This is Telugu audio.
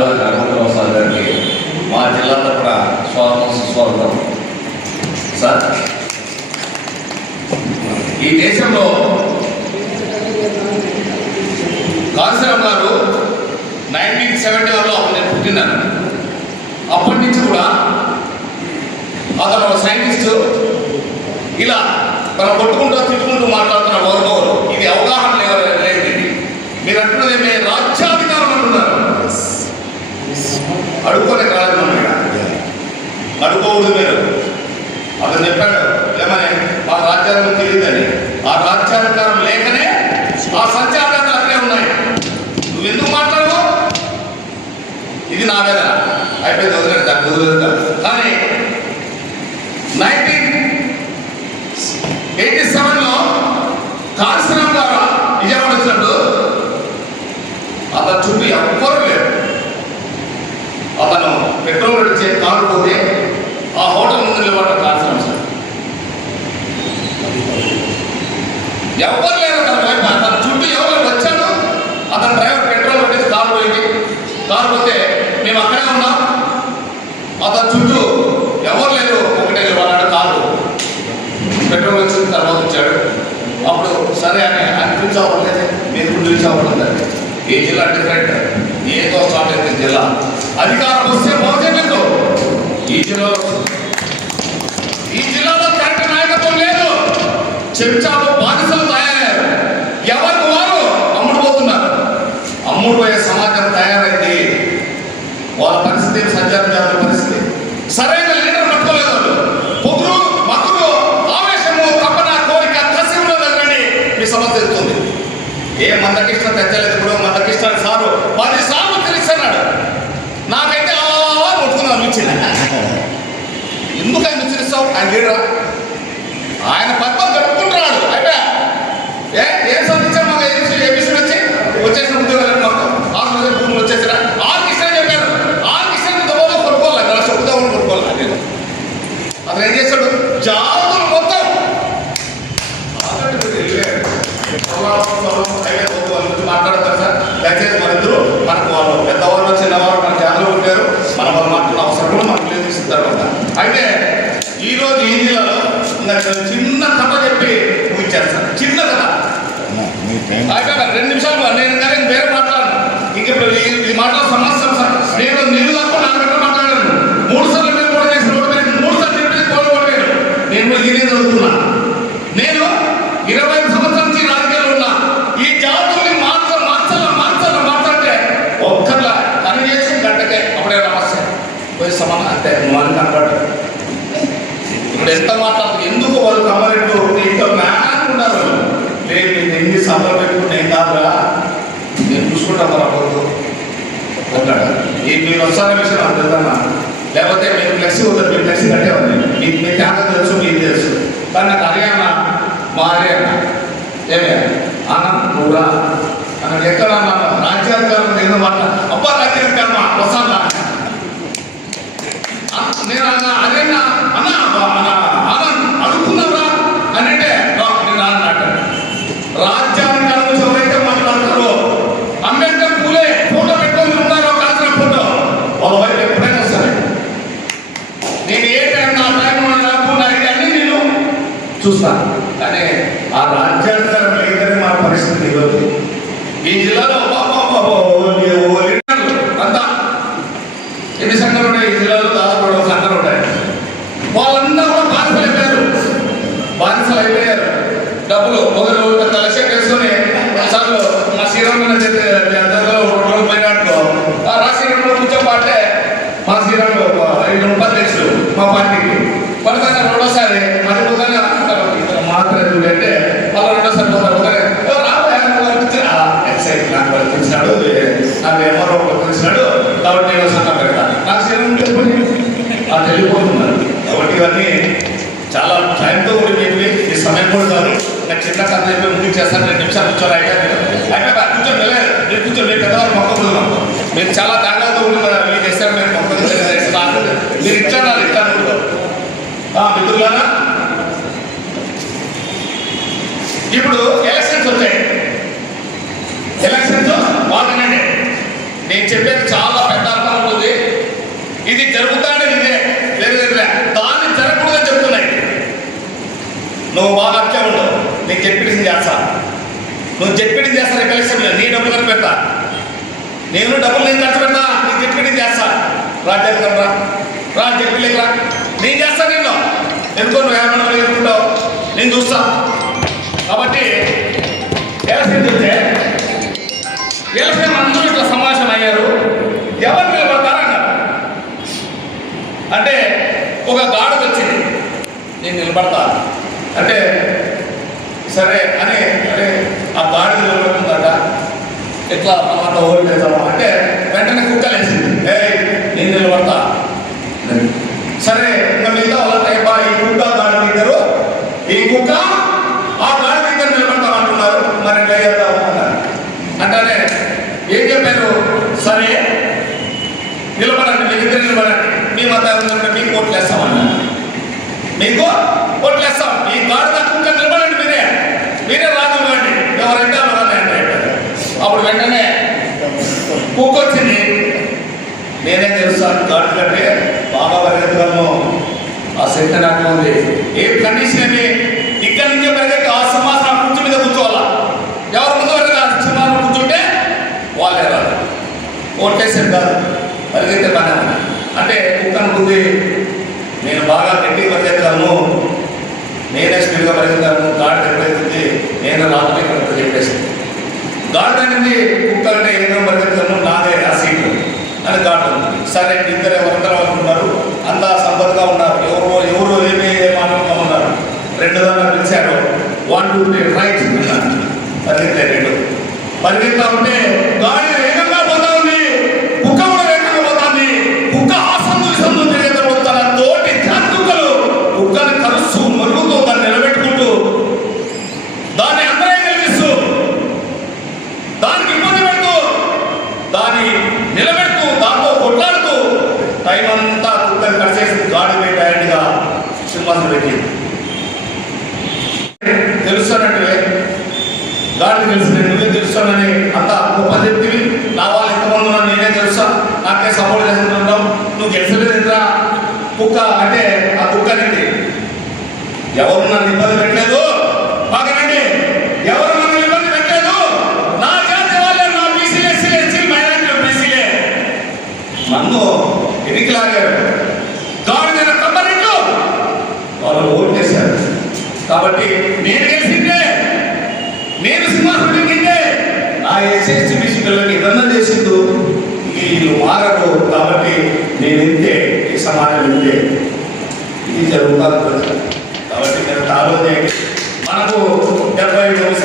నాలుగు హనుమంతరావు సార్ గారికి మా జిల్లాలో కూడా స్వాగతం సుస్వాగతం. సార్ ఈ దేశంలో కాంశీరామ్ గారు నైన్టీన్ సెవెంటీ వన్లో అప్పుడు నేను పుట్టినాను అప్పటి నుంచి కూడా అతను ఒక సైంటిస్ట్ ఇలా మనం కొట్టుకుంటూ తిట్టుకుంటూ మాట్లాడుతున్న గౌరవం ఇది అవగాహన లేదు లేదు మీరు అంటున్నది రాజ్యాధిక మనం ఇక్కడ? అడుకోకూడదు మీరు. అతను చెప్పాడు ఏమని? మా రాజ్యాంగం తెలియదని. ఆ రాజ్యాధికారం లేకనే ఆ సంచారాలు అక్కడే ఉన్నాయి. నువ్వు ఎందుకు మాట్లాడవు? ఇది నా మీద అయిపోయింది వదిలేదు దాన్ని వదిలేదు కానీ నైన్టీన్ ఎయిటీ సెవెన్లో కాశీరామ్ గారు విజయవాడ వచ్చినప్పుడు అతను చుట్టూ ఎవ్వరు లేరు అతను పెట్రోల్ వచ్చే కారు పోతే ఆ హోటల్ ముందు నిలబడ్డ కాశీరామ్ సార్ ఎవ్వరు లేరు అతని వైపు అతను చుట్టూ ఎవరు వచ్చాడు అతను డ్రైవర్ పెట్రోల్ పెట్టేసి కారు పోయింది. కారు పోతే మేము అక్కడే ఉన్నాం. అతని చుట్టూ ఎవరు లేరు? ఒకటే నిలబడ్డాడు కారు. పెట్రోల్ వచ్చిన తర్వాత వచ్చాడు. అప్పుడు సరే అని ఆయన పిలిచావట్లేదు మీరు పిలిచావట్లేదు ఏ జిల్లా డిఫరెంట్? ఏదో స్టార్ట్ అయితే జిల్లా. అధికారం వస్తే బాగుండదు ఈ జిల్లాలో కరెక్ట్ నాయకత్వం లేదు. చెంచాలు బానిసలు తయారయ్యారు. ఎవరికి వారు? అమ్ముడు పోతున్నారు. అమ్ముడు పోయే సమాజం తయారైంది. వాళ్ళ పరిస్థితి సంచారం జాతర పరిస్థితి. సరైన లీడర్ పట్టుకోలేదు వాళ్ళు. పొగురు మకురు ఆవేశము తపన కోరిక కసిములో వెళ్ళండి మీ సమస్య తెలుస్తుంది. ఏ మందకిష్ట తెచ్చలేదు ఇప్పుడు? మందకిష్ట సారు. పది సార్లు తెలిసన్నాడు నాకైతే అలా ఎందుకు ఆయన తెలుస్తావు ఆయన లీడరా? ఆయన పద్మం జరుపుకుంటున్నాడు అయిపోయా? ఏ ఏం సాధించారు మాకు ఏబిసి వచ్చి? వచ్చేసిన ఉద్యోగాలు మాకు ఆరు రోజులు భూములు వచ్చేసిన ఆరు కిష్టం చెప్పారు ఆరు కిష్టం దెబ్బలో కొనుక్కోవాలి నా చెప్పుదామని కొనుక్కోవాలి నేను అతను ఏం చేశాడు జాతులు మొత్తం ఆల్రెడీ మీరు వెళ్ళారు. అయితే ఒక వాళ్ళ గురించి మాట్లాడతారు సార్ దయచేసి మన ఇద్దరు మనకు వాళ్ళు పెద్దవాళ్ళు చిన్నవాళ్ళు మన జాతులు ఉంటారు మన వాళ్ళు మాట్లాడిన అవసరం కూడా మనకు లేదు ఇస్తారు కదా అయితే ఈ రోజు ఈ జిల్లాలో చిన్న కథ చెప్పి ముగించేస్తాను. చిన్న కథ. అయిపోయినా రెండు నిమిషాలు నేను కానీ వేరే మాట్లాడను ఇంక ఇప్పుడు ఈ- ఇది మాట్లాడే సమస్య నేను నీళ్ళు తక్కువ నాలుగు గంటలు మాట్లాడాను మూడు సార్లు నేను కూడా చేసిన రోడ్డు మీద మూడు సార్లు చెప్పేసి కోళ్ళు కొట్టాను నేను కూడా ఇదే చదువుతున్నా నేను ఇరవై ఐదు సంవత్సరాల నుంచి రాజకీయాలు ఉన్నా ఈ జాతుల్ని మార్చ మార్చాల మార్చాల మార్చాలంటే ఒక్కర్లా పని చేసి గంటకే అప్పుడే నమస్తే పోయి సమానం అంతే మనం కనపడ్డాడు ఇప్పుడు ఎంత మాట్లాడుతుంది ఎందుకు వాళ్ళు కమ్మరెడ్డు ఇంట్లో జ్ఞానాన్ని ఉన్నారు వాళ్ళు. లేదు నేను ఎన్ని సభలు పెట్టుకుంటే ఏం కాదురా నేను చూసుకుంటా మరి అవ్వదు అన్నాడు ఈ మీరు వస్తాన విషయం అంత తెలుసా? లేకపోతే మీరు ఫ్లెక్సీ వద్దు మీరు ఫ్లెక్సీ కట్టే ఉంది మీకు మీ త్యాగం తెలుసు మీకు తెలుసు. కానీ నాకు హర్యానా మా హర్యానా ఏమే? ఆనంద్ నువ్వురా అక్కడ ఎక్కడ రాజ్యాంగం రాజ్యాధికారం నేను మాట అబ్బా రాజ్యాధికారం వస్తాను నేను అన్న అదేనా అన్న అన్న ఆనంద్ అడుగుతున్నావురా అని అంటే నేను అన్నాడు రాజ్యాంగాల గురించి ఎవరైతే మాట్లాడతారో అంబేద్కర్ పూలే ఫోటో పెట్టుకొని ఉన్నారో కాల్సిన ఫోటో వాళ్ళ వైపు ఎప్పుడైనా సరే నేను ఏ టైం నా టైం నాకు నా ఇది అన్ని నేను చూస్తాను కానీ ఆ రాజ్యాంగం లేదని మా పరిస్థితి ఈరోజు ఈ జిల్లాలో పాప పాప ఓ లీడర్లు అంతా ఎన్ని సంఘాలు ఉన్నాయి ఈ జిల్లాలో దాదాపు రెండు సంఘాలు ఉన్నాయి వాళ్ళందరూ కూడా బానిసలు అయిపోయారు బానిసలు అయిపోయారు డబ్బులు మొదలు పెద్ద లక్ష్యం చేసుకొని సార్లు మా శ్రీరామ్ రోజులు పోయినట్టు ఆ రా శ్రీరామ్ కూర్చోపాటే మా శ్రీరామ్ ఐదు ఉపాధ్యక్షులు మా పార్టీకి. పడతాక రెండోసారి మరి పోతానే మాత్రం అంటే మళ్ళీ రెండోసారి పోతారు పోతానే నాకు నాకు ఎవరో కాబట్టి నేను నాకు అది వెళ్ళిపోతున్నారు కాబట్టి ఇవన్నీ చాలా టైంతో కూడినవి ఈ సమయం కూడా కాదు. నాకు చిన్న కథ చెప్పి ముందుకు చేస్తాను. రెండు నిమిషాలు కూర్చోరు అయితే అయిపోయి కూర్చొని వెళ్ళారు. మీరు కూర్చొని పెద్దవాళ్ళు మొక్కకున్నాం మీరు చాలా దాంట్లో ఉండి మీరు చేస్తారు మీరు మొక్క మీరు ఇట్లా ఉండాలి, ఇట్లా మిత్రులారా? ఇప్పుడు ఎలక్షన్స్ వచ్చాయి. ఎలక్షన్స్ వాటినండి నేను చెప్పేది చాలా పెద్ద అర్థం ఉంటుంది ఇది జరుగుతానే ఇదే. లేదు దాన్ని జరగకూడదని చెప్తున్నాయి. నువ్వు బాగా అర్థం ఉండవు నేను చెప్పింది చేస్తా. నువ్వు చెప్పింది చేస్తా రేపు నీ డబ్బులు ఖర్చు పెడతా. నేను డబ్బులు నేను ఖర్చు పెడతా. నీకు చెప్పింది చేస్తా. రాజ్యాంగం రా. రా చెప్పి రా. నేను చేస్తాను నేను ఎందుకో నువ్వు ఏమన్నా ఎదుర్కొంటావు నేను చూస్తా. కాబట్టి ఎలక్షన్ చూస్తే ఎలక్షన్ అందరూ ఇట్లా సమావేశం అయ్యారు. ఎవరు నిలబడతారు అంటే ఒక గాడుకు వచ్చింది. నేను నిలబడతా. అంటే సరే అని అంటే ఆ గాడి నిలబడుతుందట. ఎట్లా తర్వాత ఓటు అంటే వెంటనే కుక్కలేసింది. ఏ నేను నిలబడతా సరే ఇంకా మిగతా వాళ్ళ బా ఈ కుక్క గాడి ఇద్దరు ఈ కుక్క ఆ గాడి ఇద్దరు నిలబడతాం అంటున్నారు మరి ఎట్లా చేద్దాము అన్నారు అంటేనే ఏం చెప్పారు సరే నిలబడండి మీ ఇద్దరు నిలబడండి మీ మత మీకు ఓట్లు వేస్తామన్నారు మీకు ఓట్లు వేస్తాం మీ గాడు కుక్క నిలబడండి మీరే. మీరే రాదు ఇవ్వండి ఎవరైతే ఎవరైనా అప్పుడు వెంటనే కూకొచ్చింది నేనే తెలుస్తాను గాడు కంటే బాగా పరిగెత్తగలను. ఆ శక్తి నాకు ఉంది. ఏ కండిషన్ అని ఇక్కడి నుంచే పరిగెత్తి ఆ సింహాసనం కూర్చు మీద కూర్చోవాలా? ఎవరు ముందు వరకు ఆ సింహాసనం కూర్చుంటే వాళ్ళే రాదు ఓట్లేసారు కాదు. పరిగెత్తే బాగా అంటే కుక్కను ముందు నేను బాగా గట్టి పరిగెత్తగలను నేనే స్పీడ్గా పరిగెత్తాను. గాడి పరిగెత్తి నేను రాత్రి కనుక చెప్పేసి గాడి అనేది కుక్క అంటే ఏదో పరిగెత్తాను. నాదే ఆ సీటు. అని గాడి సరే ఇద్దరు ఎవరందరూ అనుకున్నారు అంతా సంపదగా ఉన్నారు. ఎవరు ఎవరు ఏమి మాట్లాడుతూ ఉన్నారు. రెండు దాన్ని పిలిచారు. One two three right. అన్నారు పరిగెత్తే రెండు పరిగెత్తా ఉంటే గాడి వేగంగా పోతా ఉంది కుక్క కూడా వేగంగా పోతుంది కుక్క ఆ సందు ఈ సందు తిరిగేతూ తన తోటి జాతి కుక్కలు కుక్కని కరుస్తూ మరుగుతూ దాన్ని నిలబెట్టుకుంటూ దాన్ని అందరం కలిగిస్తూ దానికి ఇబ్బంది పెడుతూ దాన్ని నిలబెడుతూ దాంతో కొట్లాడుతూ టైం అంతా కుక్కని కడిచేసి గాడి మీద డైరెక్ట్గా సింహాసనం పెట్టింది. తెలుస్తానంటే గాడి తెలుసు నేను నువ్వే తెలుస్తానని అంత గొప్ప చెప్తివి. నా వాళ్ళు ఎంతమంది నేనే తెలుసా నాకే సపోర్ట్ చేస్తుంటాం నువ్వు గెలిచలేదు ఎంతరా? కుక్క అంటే ఆ కుక్క అనేది ఎవరు నన్ను ఇబ్బంది పెట్టలేదు? బాగా ఎవరు నన్ను ఇబ్బంది పెట్టలేదు నా జాతి వాళ్ళే నా బీసీలే ఎస్సీలే ఎస్సీ మైనార్టీలు బీసీలే నన్ను ఎన్నిక లాగారు గాడి మీద కమ్మరిండు వాళ్ళు ఓటు చేశారు కాబట్టి నేను గెలిచిందే. నేను సింహాసనం ఎక్కిందే ఆ ఎస్ఎస్టీ బీసీ పిల్లలకి ఇదన్నా చేసిండు వీళ్ళు మారరు కాబట్టి నేను ఇంతే ఈ సమాజం ఇంతే ఇది జరుగుతుంది కాబట్టి మీరు ఆలోచన మనకు డెబ్బై మూడు